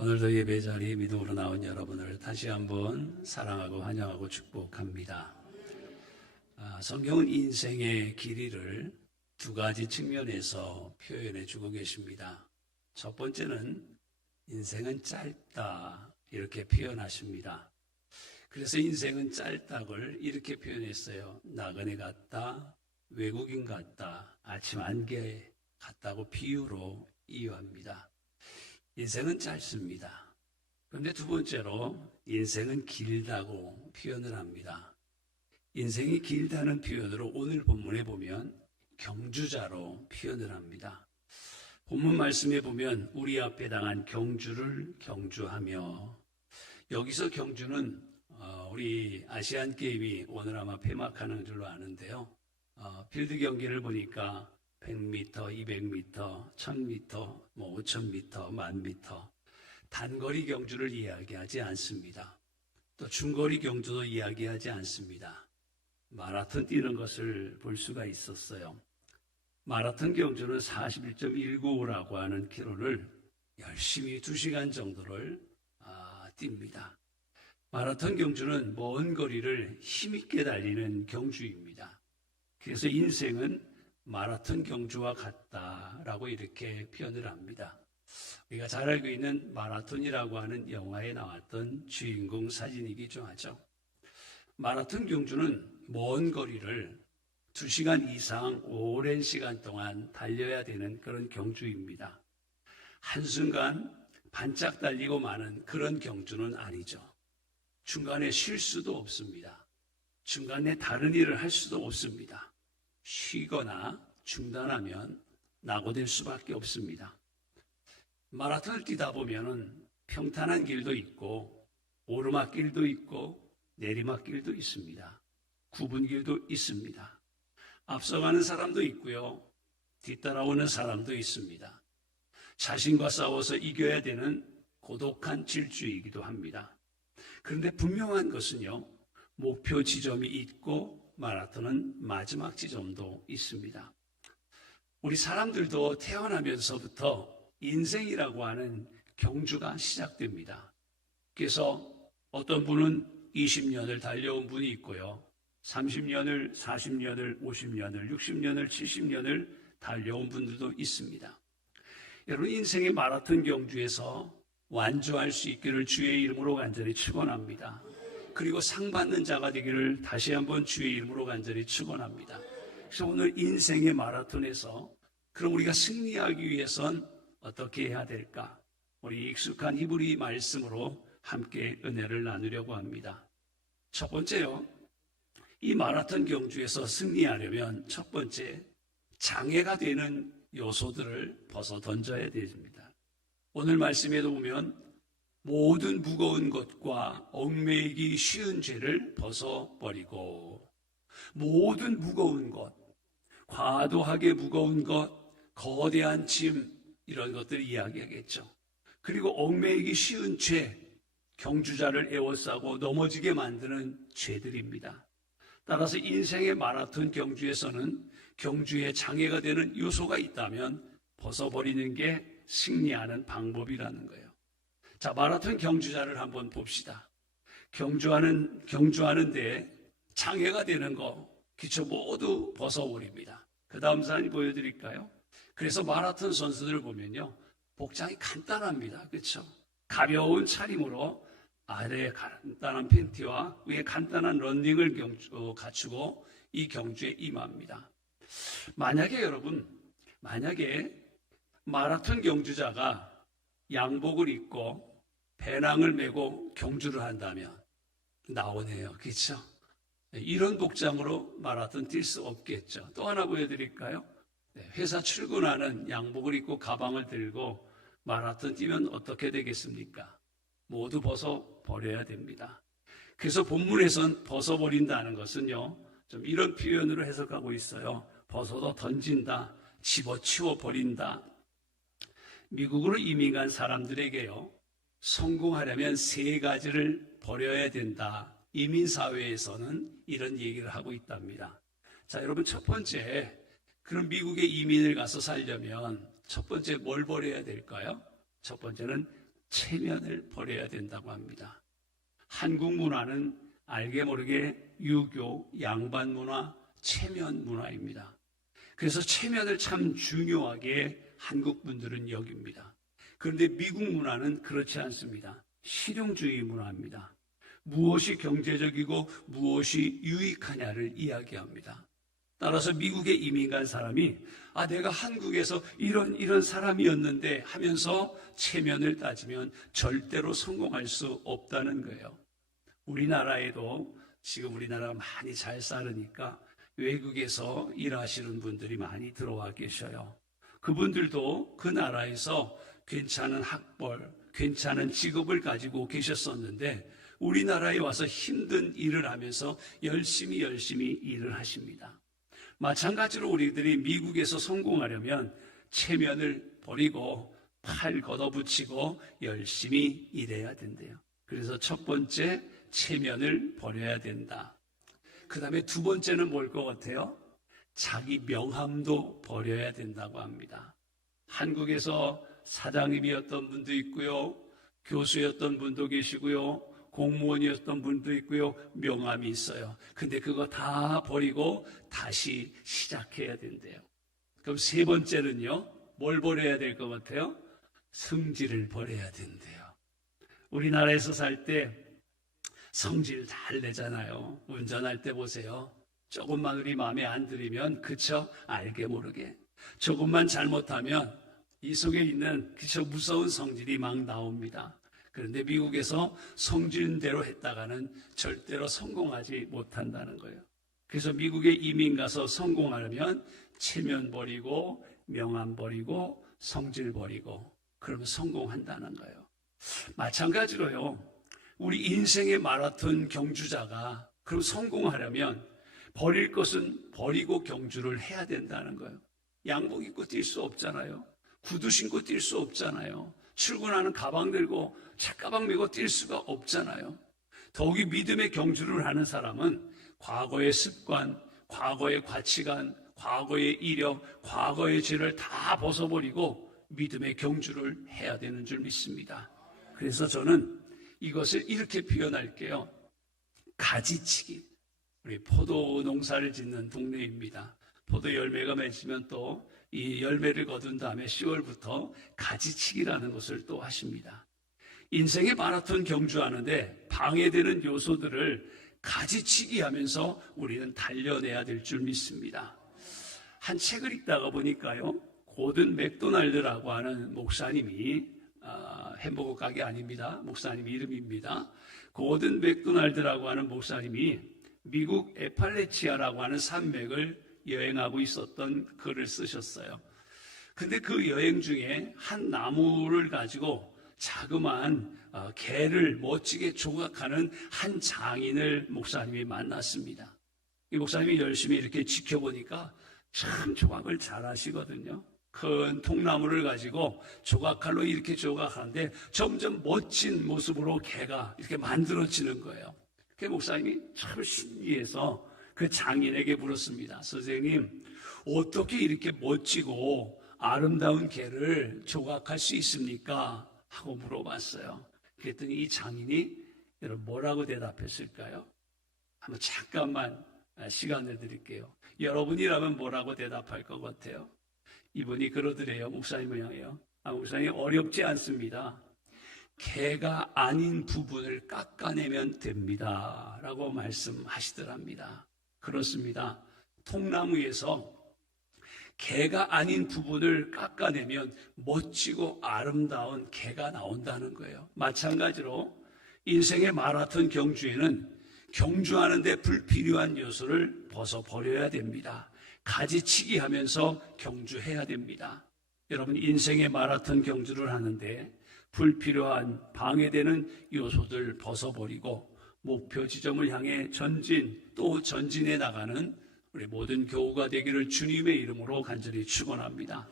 오늘도 예배 자리에 믿음으로 나온 여러분을 다시 한번 사랑하고 환영하고 축복합니다. 성경은 인생의 길이를 두 가지 측면에서 표현해 주고 계십니다. 첫 번째는 인생은 짧다 이렇게 표현하십니다. 그래서 인생은 짧다를 이렇게 표현했어요. 나그네 같다, 외국인 같다, 아침 안개 같다고 비유로 이유합니다. 인생은 짧습니다. 그런데 두 번째로 인생은 길다고 표현을 합니다. 인생이 길다는 표현으로 오늘 본문에 보면 경주자로 표현을 합니다. 본문 말씀에 보면 우리 앞에 당한 경주를 경주하며, 여기서 경주는 우리 아시안 게임이 오늘 아마 폐막하는 줄로 아는데요. 필드 경기를 보니까 100m, 200m, 1000m, 5000m, 10,000m 단거리 경주를 이야기하지 않습니다. 또 중거리 경주도 이야기하지 않습니다. 마라톤 뛰는 것을 볼 수가 있었어요. 마라톤 경주는 41.195라고 하는 키로를 열심히 2시간 정도를 뜁니다. 마라톤 경주는 먼 거리를 힘있게 달리는 경주입니다. 그래서 인생은 마라톤 경주와 같다라고 이렇게 표현을 합니다. 우리가 잘 알고 있는 마라톤이라고 하는 영화에 나왔던 주인공 사진이기도 하죠. 마라톤 경주는 먼 거리를 2시간 이상 오랜 시간 동안 달려야 되는 그런 경주입니다. 한순간 반짝 달리고 마는 그런 경주는 아니죠. 중간에 쉴 수도 없습니다. 중간에 다른 일을 할 수도 없습니다. 쉬거나 중단하면 낙오될 수밖에 없습니다. 마라톤을 뛰다 보면은 평탄한 길도 있고 오르막길도 있고 내리막길도 있습니다. 굽은길도 있습니다. 앞서가는 사람도 있고요. 뒤따라오는 사람도 있습니다. 자신과 싸워서 이겨야 되는 고독한 질주이기도 합니다. 그런데 분명한 것은요, 목표 지점이 있고 마라톤은 마지막 지점도 있습니다. 우리 사람들도 태어나면서부터 인생이라고 하는 경주가 시작됩니다. 그래서 어떤 분은 20년을 달려온 분이 있고요. 30년을, 40년을, 50년을, 60년을, 70년을 달려온 분들도 있습니다. 여러분, 인생의 마라톤 경주에서 완주할 수 있기를 주의 이름으로 간절히 축원합니다. 그리고 상 받는 자가 되기를 다시 한번 주의 이름으로 간절히 축원합니다. 그래서 오늘 인생의 마라톤에서 그럼 우리가 승리하기 위해선 어떻게 해야 될까? 우리 익숙한 히브리 말씀으로 함께 은혜를 나누려고 합니다. 첫 번째요, 이 마라톤 경주에서 승리하려면 첫 번째, 장애가 되는 요소들을 벗어 던져야 됩니다. 오늘 말씀에도 보면 모든 무거운 것과 얽매이기 쉬운 죄를 벗어버리고, 모든 무거운 것, 과도하게 무거운 것, 거대한 짐, 이런 것들을 이야기하겠죠. 그리고 얽매이기 쉬운 죄, 경주자를 에워싸고 넘어지게 만드는 죄들입니다. 따라서 인생의 마라톤 경주에서는 경주에 장애가 되는 요소가 있다면 벗어버리는 게 승리하는 방법이라는 거예요. 자, 마라톤 경주자를 한번 봅시다. 경주하는데 장애가 되는 거, 기초 모두 벗어버립니다. 그 다음 사진 보여드릴까요? 그래서 마라톤 선수들을 보면요, 복장이 간단합니다. 그렇죠? 가벼운 차림으로 아래에 간단한 팬티와 위에 간단한 런닝을 갖추고 이 경주에 임합니다. 만약에 마라톤 경주자가 양복을 입고 배낭을 메고 경주를 한다면 나오네요. 그렇죠? 이런 복장으로 마라톤 뛸 수 없겠죠. 또 하나 보여드릴까요? 회사 출근하는 양복을 입고 가방을 들고 마라톤 뛰면 어떻게 되겠습니까? 모두 벗어버려야 됩니다. 그래서 본문에선 벗어버린다는 것은요, 좀 이런 표현으로 해석하고 있어요. 벗어도 던진다, 집어치워 버린다. 미국으로 이민 간 사람들에게요, 성공하려면 3가지를 버려야 된다. 이민사회에서는 이런 얘기를 하고 있답니다. 자, 여러분, 첫 번째, 그럼 미국에 이민을 가서 살려면 첫 번째 뭘 버려야 될까요? 첫 번째는 체면을 버려야 된다고 합니다. 한국 문화는 알게 모르게 유교, 양반 문화, 체면 문화입니다. 그래서 체면을 참 중요하게 한국 분들은 여깁니다. 그런데 미국 문화는 그렇지 않습니다. 실용주의 문화입니다. 무엇이 경제적이고 무엇이 유익하냐를 이야기합니다. 따라서 미국에 이민 간 사람이 내가 한국에서 이런 사람이었는데 하면서 체면을 따지면 절대로 성공할 수 없다는 거예요. 우리나라에도 지금 우리나라가 많이 잘 사르니까 외국에서 일하시는 분들이 많이 들어와 계셔요. 그분들도 그 나라에서 괜찮은 학벌, 괜찮은 직업을 가지고 계셨었는데 우리나라에 와서 힘든 일을 하면서 열심히 일을 하십니다. 마찬가지로 우리들이 미국에서 성공하려면 체면을 버리고 팔 걷어붙이고 열심히 일해야 된대요. 그래서 첫 번째, 체면을 버려야 된다. 그 다음에 두 번째는 뭘 것 같아요? 자기 명함도 버려야 된다고 합니다. 한국에서 사장님이었던 분도 있고요, 교수였던 분도 계시고요, 공무원이었던 분도 있고요, 명함이 있어요. 근데 그거 다 버리고 다시 시작해야 된대요. 그럼 세 번째는요, 뭘 버려야 될 것 같아요? 성질을 버려야 된대요. 우리나라에서 살 때 성질 잘 내잖아요. 운전할 때 보세요. 조금만 우리 마음에 안 들이면, 그쵸? 알게 모르게. 조금만 잘못하면 이 속에 있는, 그쵸? 무서운 성질이 막 나옵니다. 그런데 미국에서 성질대로 했다가는 절대로 성공하지 못한다는 거예요. 그래서 미국에 이민 가서 성공하려면 체면 버리고, 명함 버리고, 성질 버리고, 그러면 성공한다는 거예요. 마찬가지로요, 우리 인생의 마라톤 경주자가 그럼 성공하려면 버릴 것은 버리고 경주를 해야 된다는 거예요. 양복 입고 뛸 수 없잖아요. 구두 신고 뛸 수 없잖아요. 출근하는 가방 들고 책가방 메고 뛸 수가 없잖아요. 더욱이 믿음의 경주를 하는 사람은 과거의 습관, 과거의 가치관, 과거의 이력, 과거의 죄를 다 벗어버리고 믿음의 경주를 해야 되는 줄 믿습니다. 그래서 저는 이것을 이렇게 표현할게요. 가지치기. 우리 포도 농사를 짓는 동네입니다. 포도 열매가 맺으면 또 이 열매를 거둔 다음에 10월부터 가지치기라는 것을 또 하십니다. 인생의 마라톤 경주하는데 방해되는 요소들을 가지치기 하면서 우리는 달려내야 될 줄 믿습니다. 한 책을 읽다가 보니까요, 고든 맥도날드라고 하는 목사님이, 햄버거 가게 아닙니다. 목사님 이름입니다. 고든 맥도날드라고 하는 목사님이 미국 에팔레치아라고 하는 산맥을 여행하고 있었던 글을 쓰셨어요. 근데 그 여행 중에 한 나무를 가지고 자그마한 개를 멋지게 조각하는 한 장인을 목사님이 만났습니다. 이 목사님이 열심히 이렇게 지켜보니까 참 조각을 잘 하시거든요. 큰 통나무를 가지고 조각칼로 이렇게 조각하는데 점점 멋진 모습으로 개가 이렇게 만들어지는 거예요. 그 목사님이 참 신기해서 그 장인에게 물었습니다. 선생님, 어떻게 이렇게 멋지고 아름다운 개를 조각할 수 있습니까? 하고 물어봤어요. 그랬더니 이 장인이 여러분 뭐라고 대답했을까요? 한번 잠깐만 시간을 드릴게요. 여러분이라면 뭐라고 대답할 것 같아요? 이분이 그러더래요. 목사님을 향해요. 목사님, 어렵지 않습니다. 개가 아닌 부분을 깎아내면 됩니다. 라고 말씀하시더랍니다. 그렇습니다. 통나무에서 개가 아닌 부분을 깎아내면 멋지고 아름다운 개가 나온다는 거예요. 마찬가지로 인생의 마라톤 경주에는 경주하는데 불필요한 요소를 벗어버려야 됩니다. 가지치기 하면서 경주해야 됩니다. 여러분, 인생의 마라톤 경주를 하는데 불필요한 방해되는 요소들 벗어버리고 목표 지점을 향해 전진, 또 전진해 나가는 우리 모든 교우가 되기를 주님의 이름으로 간절히 축원합니다.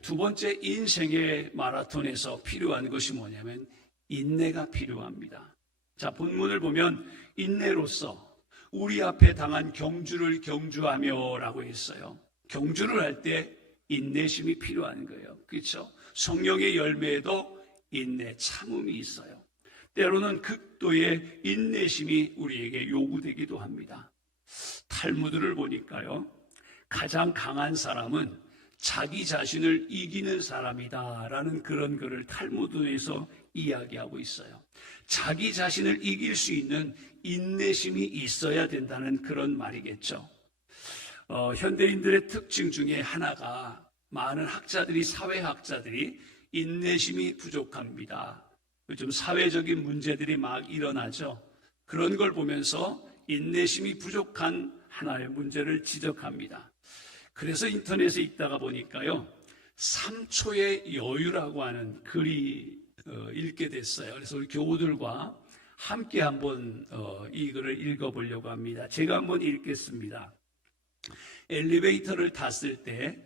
두 번째, 인생의 마라톤에서 필요한 것이 뭐냐면 인내가 필요합니다. 자, 본문을 보면 인내로서 우리 앞에 당한 경주를 경주하며 라고 했어요. 경주를 할 때 인내심이 필요한 거예요. 그렇죠? 성령의 열매에도 인내, 참음이 있어요. 때로는 극도의 인내심이 우리에게 요구되기도 합니다. 탈무드를 보니까요, 가장 강한 사람은 자기 자신을 이기는 사람이다라는 그런 글을 탈무드에서 이야기하고 있어요. 자기 자신을 이길 수 있는 인내심이 있어야 된다는 그런 말이겠죠. 현대인들의 특징 중에 하나가 많은 학자들이, 사회학자들이 인내심이 부족합니다. 요즘 사회적인 문제들이 막 일어나죠. 그런 걸 보면서 인내심이 부족한 하나의 문제를 지적합니다. 그래서 인터넷에 읽다가 보니까요, 3초의 여유라고 하는 글이 읽게 됐어요. 그래서 우리 교우들과 함께 한번 이 글을 읽어보려고 합니다. 제가 한번 읽겠습니다. 엘리베이터를 탔을 때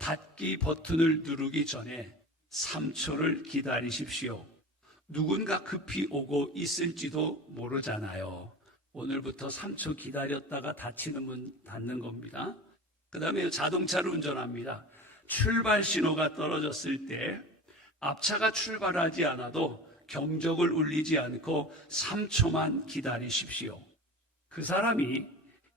닫기 버튼을 누르기 전에 3초를 기다리십시오. 누군가 급히 오고 있을지도 모르잖아요. 오늘부터 3초 기다렸다가 닫히는 문 닫는 겁니다. 그 다음에 자동차를 운전합니다. 출발 신호가 떨어졌을 때 앞차가 출발하지 않아도 경적을 울리지 않고 3초만 기다리십시오. 그 사람이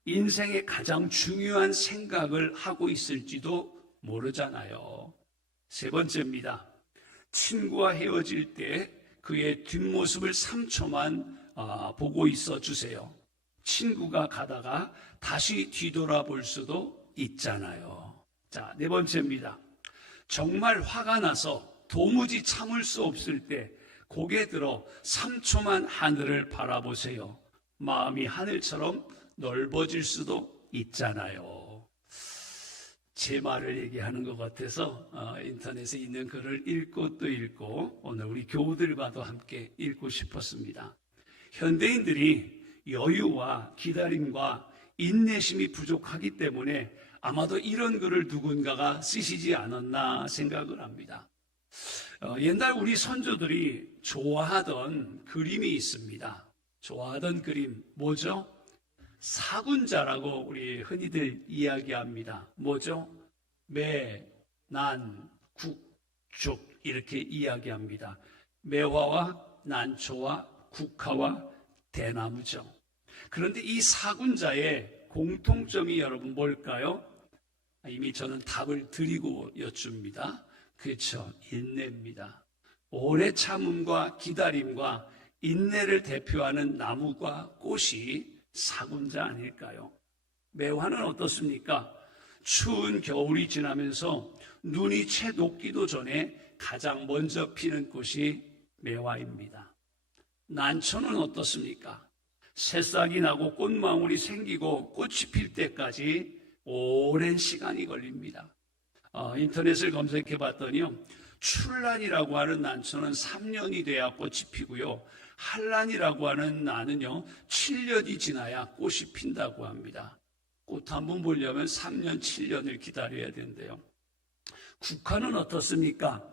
인생의 가장 중요한 생각을 하고 있을지도 모르잖아요. 세 번째입니다. 친구와 헤어질 때 그의 뒷모습을 3초만 보고 있어 주세요. 친구가 가다가 다시 뒤돌아볼 수도 있잖아요. 자, 네 번째입니다. 정말 화가 나서 도무지 참을 수 없을 때 고개 들어 3초만 하늘을 바라보세요. 마음이 하늘처럼 넓어질 수도 있잖아요. 제 말을 얘기하는 것 같아서 인터넷에 있는 글을 읽고 또 읽고 오늘 우리 교우들과도 함께 읽고 싶었습니다. 현대인들이 여유와 기다림과 인내심이 부족하기 때문에 아마도 이런 글을 누군가가 쓰시지 않았나 생각을 합니다. 옛날 우리 선조들이 좋아하던 그림이 있습니다. 좋아하던 그림 뭐죠? 사군자라고 우리 흔히들 이야기합니다. 뭐죠? 매, 난, 국, 죽 이렇게 이야기합니다. 매화와 난초와 국화와 대나무죠. 그런데 이 사군자의 공통점이 여러분 뭘까요? 이미 저는 답을 드리고 여쭙니다. 그렇죠. 인내입니다. 오래 참음과 기다림과 인내를 대표하는 나무과 꽃이 사군자 아닐까요? 매화는 어떻습니까? 추운 겨울이 지나면서 눈이 채 녹기도 전에 가장 먼저 피는 꽃이 매화입니다. 난초는 어떻습니까? 새싹이 나고 꽃망울이 생기고 꽃이 필 때까지 오랜 시간이 걸립니다. 인터넷을 검색해 봤더니요, 출란이라고 하는 난초는 3년이 돼야 꽃이 피고요, 한란이라고 하는 나는요 7년이 지나야 꽃이 핀다고 합니다. 꽃 한번 보려면 3년 7년을 기다려야 된대요. 국화는 어떻습니까?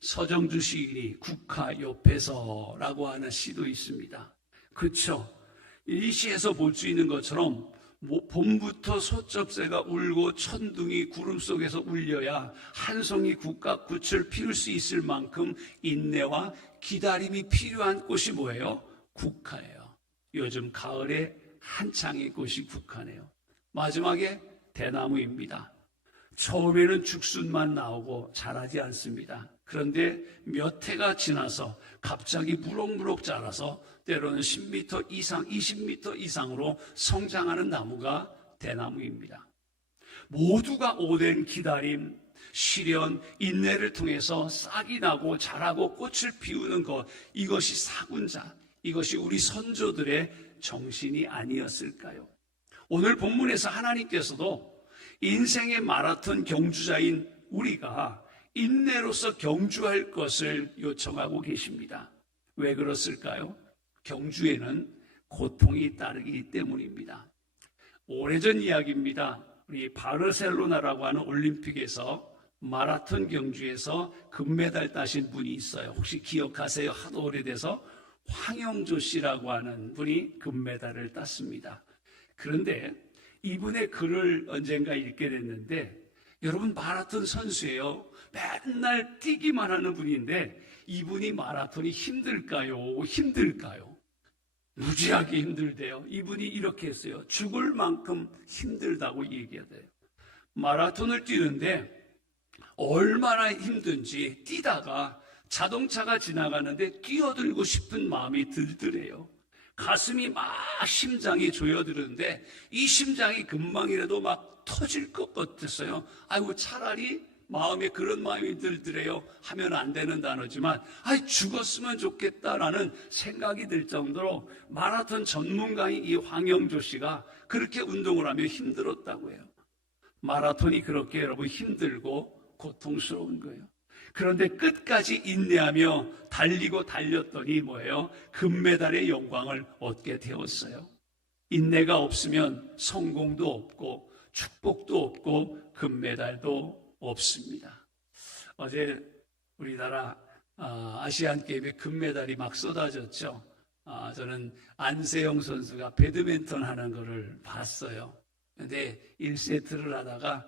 서정주 시인이 국화 옆에서라고 하는 시도 있습니다. 그렇죠? 이 시에서 볼 수 있는 것처럼 봄부터 소쩍새가 울고 천둥이 구름 속에서 울려야 한 송이 국화꽃을 피울 수 있을 만큼 인내와 기다림이 필요한 꽃이 뭐예요? 국화예요. 요즘 가을에 한창의 꽃이 국화네요. 마지막에 대나무입니다. 처음에는 죽순만 나오고 자라지 않습니다. 그런데 몇 해가 지나서 갑자기 무럭무럭 자라서 때로는 10m 이상, 20m 이상으로 성장하는 나무가 대나무입니다. 모두가 오랜 기다림, 시련, 인내를 통해서 싹이 나고 자라고 꽃을 피우는 것, 이것이 사군자, 이것이 우리 선조들의 정신이 아니었을까요? 오늘 본문에서 하나님께서도 인생의 마라톤 경주자인 우리가 인내로서 경주할 것을 요청하고 계십니다. 왜 그렇을까요? 경주에는 고통이 따르기 때문입니다. 오래전 이야기입니다. 우리 바르셀로나라고 하는 올림픽에서 마라톤 경주에서 금메달 따신 분이 있어요. 혹시 기억하세요? 하도 오래돼서 황영조 씨라고 하는 분이 금메달을 땄습니다. 그런데 이분의 글을 언젠가 읽게 됐는데, 여러분 마라톤 선수예요. 맨날 뛰기만 하는 분인데 이분이 마라톤이 힘들까요? 힘들까요? 무지하게 힘들대요. 이분이 이렇게 했어요. 죽을 만큼 힘들다고 얘기하대요. 마라톤을 뛰는데 얼마나 힘든지 뛰다가 자동차가 지나가는데 뛰어들고 싶은 마음이 들더래요. 가슴이 막 심장이 조여드는데 이 심장이 금방이라도 막 터질 것 같았어요. 아이고 차라리 마음에 그런 마음이 들더래요. 하면 안 되는 단어지만 죽었으면 좋겠다라는 생각이 들 정도로 마라톤 전문가인 이 황영조 씨가 그렇게 운동을 하며 힘들었다고 해요. 마라톤이 그렇게 여러분 힘들고 고통스러운 거예요. 그런데 끝까지 인내하며 달리고 달렸더니 뭐예요? 금메달의 영광을 얻게 되었어요. 인내가 없으면 성공도 없고 축복도 없고 금메달도 없습니다. 어제 우리나라 아시안게임에 금메달이 막 쏟아졌죠. 저는 안세영 선수가 배드민턴 하는 거를 봤어요. 근데 1세트를 하다가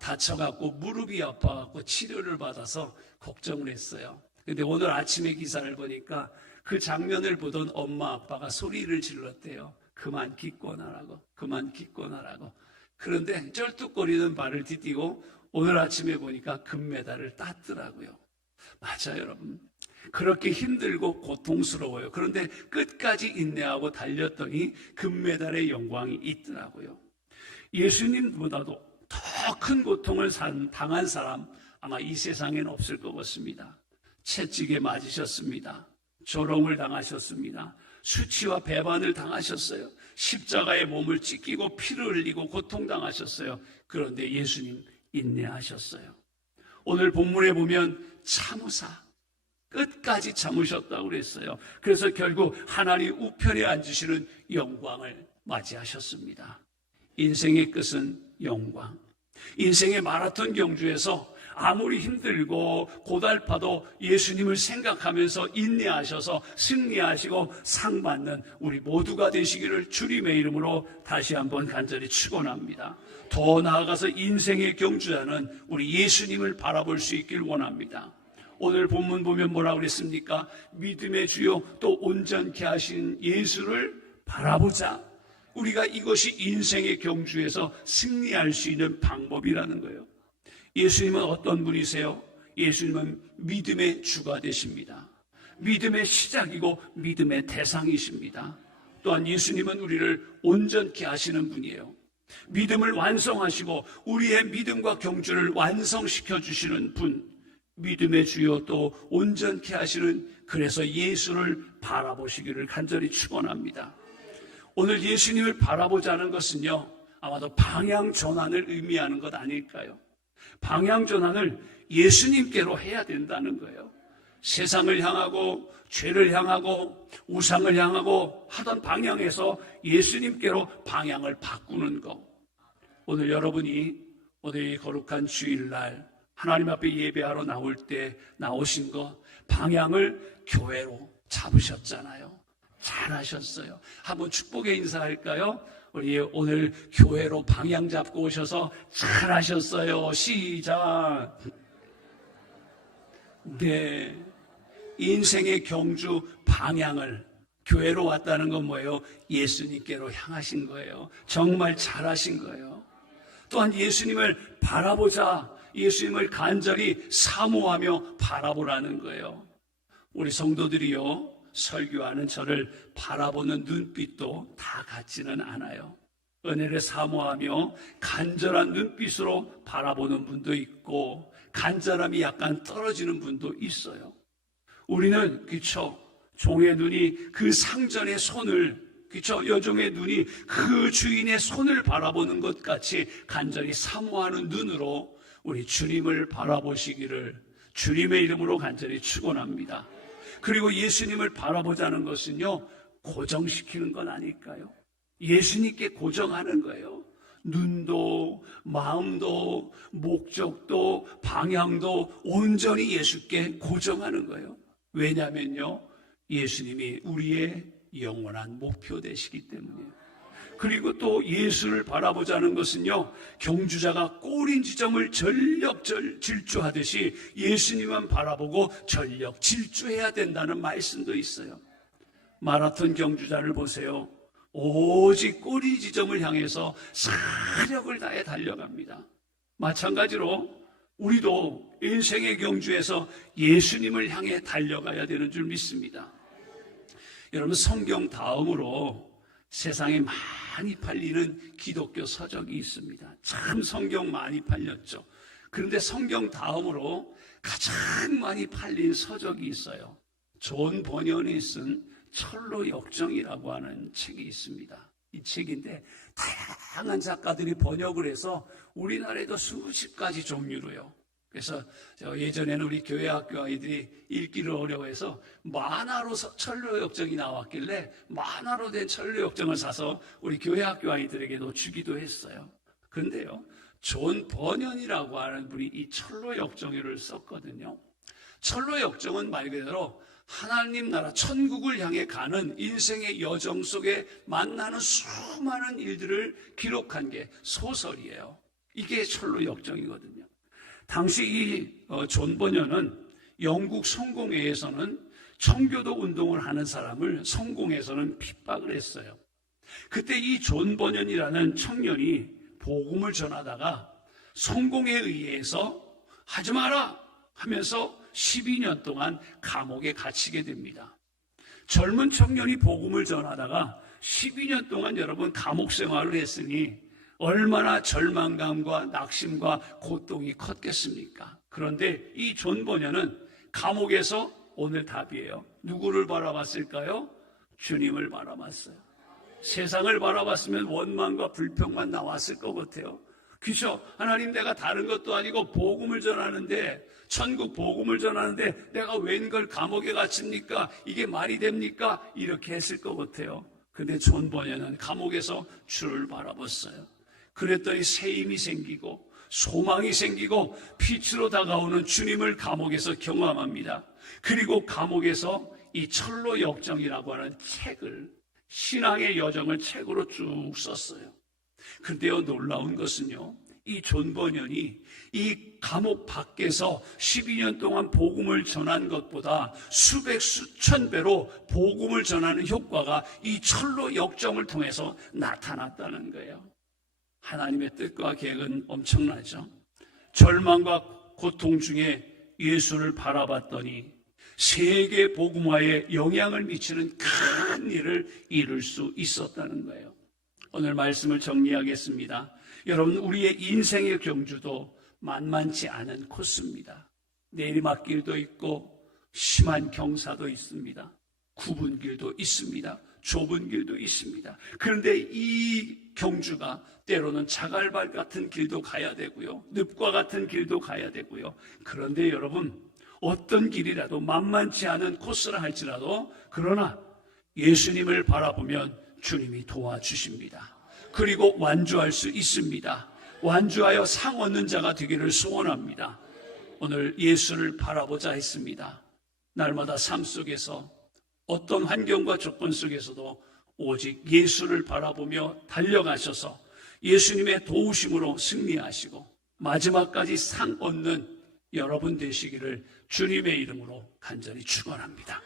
다쳐갖고 무릎이 아파갖고 치료를 받아서 걱정을 했어요. 근데 오늘 아침에 기사를 보니까 그 장면을 보던 엄마 아빠가 소리를 질렀대요. 그만 기권하라고, 그만 기권하라고. 그런데 쩔뚝거리는 발을 디디고 오늘 아침에 보니까 금메달을 땄더라고요. 맞아요, 여러분. 그렇게 힘들고 고통스러워요. 그런데 끝까지 인내하고 달렸더니 금메달의 영광이 있더라고요. 예수님보다도 더 큰 고통을 당한 사람 아마 이 세상에는 없을 것 같습니다. 채찍에 맞으셨습니다. 조롱을 당하셨습니다. 수치와 배반을 당하셨어요. 십자가에 몸을 찢기고 피를 흘리고 고통당하셨어요. 그런데 예수님 인내하셨어요. 오늘 본문에 보면 참으사 끝까지 참으셨다고 그랬어요. 그래서 결국 하나님 우편에 앉으시는 영광을 맞이하셨습니다. 인생의 끝은 영광. 인생의 마라톤 경주에서 아무리 힘들고 고달파도 예수님을 생각하면서 인내하셔서 승리하시고 상 받는 우리 모두가 되시기를 주님의 이름으로 다시 한번 간절히 축원합니다. 더 나아가서 인생의 경주자는 우리 예수님을 바라볼 수 있길 원합니다. 오늘 본문 보면 뭐라고 그랬습니까? 믿음의 주요 또 온전케 하신 예수를 바라보자. 우리가 이것이 인생의 경주에서 승리할 수 있는 방법이라는 거예요. 예수님은 어떤 분이세요? 예수님은 믿음의 주가 되십니다. 믿음의 시작이고 믿음의 대상이십니다. 또한 예수님은 우리를 온전케 하시는 분이에요. 믿음을 완성하시고 우리의 믿음과 경주를 완성시켜 주시는 분, 믿음의 주요 또 온전케 하시는, 그래서 예수를 바라보시기를 간절히 축원합니다. 오늘 예수님을 바라보자는 것은요, 아마도 방향 전환을 의미하는 것 아닐까요? 방향 전환을 예수님께로 해야 된다는 거예요. 세상을 향하고 죄를 향하고 우상을 향하고 하던 방향에서 예수님께로 방향을 바꾸는 것. 오늘 여러분이 오늘 이 거룩한 주일날 하나님 앞에 예배하러 나올 때 나오신 것, 방향을 교회로 잡으셨잖아요. 잘하셨어요. 한번 축복의 인사할까요? 우리 오늘 교회로 방향 잡고 오셔서 잘하셨어요. 시작. 네, 인생의 경주 방향을 교회로 왔다는 건 뭐예요? 예수님께로 향하신 거예요. 정말 잘하신 거예요. 또한 예수님을 바라보자. 예수님을 간절히 사모하며 바라보라는 거예요. 우리 성도들이요, 설교하는 저를 바라보는 눈빛도 다 같지는 않아요. 은혜를 사모하며 간절한 눈빛으로 바라보는 분도 있고 간절함이 약간 떨어지는 분도 있어요. 우리는 그쵸, 종의 눈이 그 상전의 손을, 그쵸, 여종의 눈이 그 주인의 손을 바라보는 것 같이 간절히 사모하는 눈으로 우리 주님을 바라보시기를 주님의 이름으로 간절히 축원합니다. 그리고 예수님을 바라보자는 것은요, 고정시키는 건 아닐까요? 예수님께 고정하는 거예요. 눈도 마음도 목적도 방향도 온전히 예수께 고정하는 거예요. 왜냐면요, 예수님이 우리의 영원한 목표 되시기 때문이에요. 그리고 또 예수를 바라보자는 것은요, 경주자가 꼬린 지점을 전력 질주하듯이 예수님만 바라보고 전력 질주해야 된다는 말씀도 있어요. 마라톤 경주자를 보세요. 오직 꼬리 지점을 향해서 사력을 다해 달려갑니다. 마찬가지로 우리도 인생의 경주에서 예수님을 향해 달려가야 되는 줄 믿습니다. 여러분, 성경 다음으로 세상에 많이 팔리는 기독교 서적이 있습니다. 참 성경 많이 팔렸죠. 그런데 성경 다음으로 가장 많이 팔린 서적이 있어요. 존 버년이 쓴 철로 역정이라고 하는 책이 있습니다. 이 책인데 다양한 작가들이 번역을 해서 우리나라에도 수십 가지 종류로요. 그래서 예전에는 우리 교회 학교 아이들이 읽기를 어려워해서 만화로 철로 역정이 나왔길래 만화로 된 철로 역정을 사서 우리 교회 학교 아이들에게도 주기도 했어요. 그런데요, 존 버년이라고 하는 분이 이 철로 역정을 썼거든요. 철로 역정은 말 그대로 하나님 나라 천국을 향해 가는 인생의 여정 속에 만나는 수많은 일들을 기록한 게 소설이에요. 이게 철로 역정이거든요. 당시 이 존 버년은 영국 성공회에서는 청교도 운동을 하는 사람을 성공회에서는 핍박을 했어요. 그때 이 존 버년이라는 청년이 복음을 전하다가 성공회에 의해서 하지 마라 하면서 12년 동안 감옥에 갇히게 됩니다. 젊은 청년이 복음을 전하다가 12년 동안 여러분 감옥 생활을 했으니 얼마나 절망감과 낙심과 고통이 컸겠습니까? 그런데 이 존 버년은 감옥에서 오늘 답이에요. 누구를 바라봤을까요? 주님을 바라봤어요. 세상을 바라봤으면 원망과 불평만 나왔을 것 같아요. 그죠? 하나님, 내가 다른 것도 아니고 복음을 전하는데, 천국 복음을 전하는데 내가 웬걸 감옥에 갇힙니까? 이게 말이 됩니까? 이렇게 했을 것 같아요. 근데 존 버년은 감옥에서 주를 바라봤어요. 그랬더니 새 힘이 생기고 소망이 생기고 빛으로 다가오는 주님을 감옥에서 경험합니다. 그리고 감옥에서 이 철로 역정이라고 하는 책을, 신앙의 여정을 책으로 쭉 썼어요. 그런데요, 놀라운 것은요, 이 존 버년이 이 감옥 밖에서 12년 동안 복음을 전한 것보다 수백 수천 배로 복음을 전하는 효과가 이 철로 역정을 통해서 나타났다는 거예요. 하나님의 뜻과 계획은 엄청나죠. 절망과 고통 중에 예수를 바라봤더니 세계 복음화에 영향을 미치는 큰 일을 이룰 수 있었다는 거예요. 오늘 말씀을 정리하겠습니다. 여러분, 우리의 인생의 경주도 만만치 않은 코스입니다. 내리막길도 있고 심한 경사도 있습니다. 굽은 길도 있습니다. 좁은 길도 있습니다. 그런데 이 경주가 때로는 자갈밭 같은 길도 가야 되고요, 늪과 같은 길도 가야 되고요. 그런데 여러분, 어떤 길이라도 만만치 않은 코스라 할지라도 그러나 예수님을 바라보면 주님이 도와주십니다. 그리고 완주할 수 있습니다. 완주하여 상 얻는 자가 되기를 소원합니다. 오늘 예수를 바라보자 했습니다. 날마다 삶 속에서 어떤 환경과 조건 속에서도 오직 예수를 바라보며 달려가셔서 예수님의 도우심으로 승리하시고 마지막까지 상 얻는 여러분 되시기를 주님의 이름으로 간절히 축원합니다.